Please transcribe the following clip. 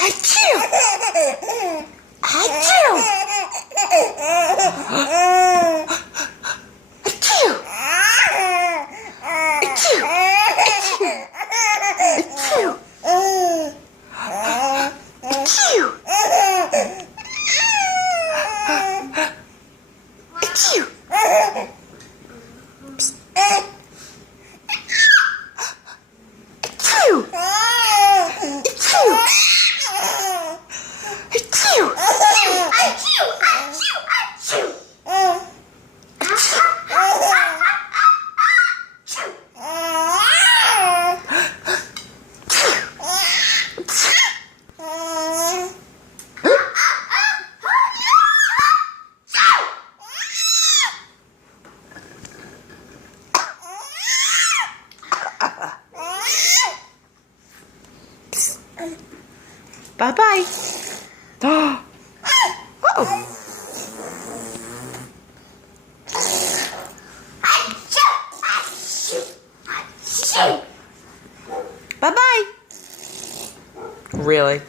Achoo! Achoo! Achoo! Achoo! Achoo! Achoo! Achoo! Psst. Achoo! Achoo! Achoo! Achoo! Achoo! Bye-bye. Oh. Bye-bye. Really?